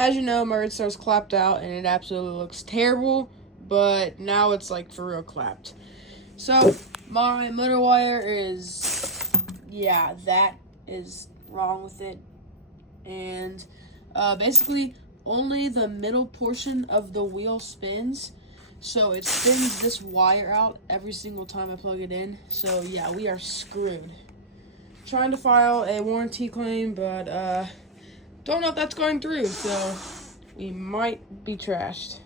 as you know, my Ridstar's clapped out, and it absolutely looks terrible, but now it's, like, for real clapped. So, my motor wire is, yeah, that is wrong with it. And, basically, only the middle portion of the wheel spins. So, it spins this wire out every single time I plug it in. So, yeah, we are screwed. Trying to file a warranty claim, but, don't know if that's going through, so we might be trashed.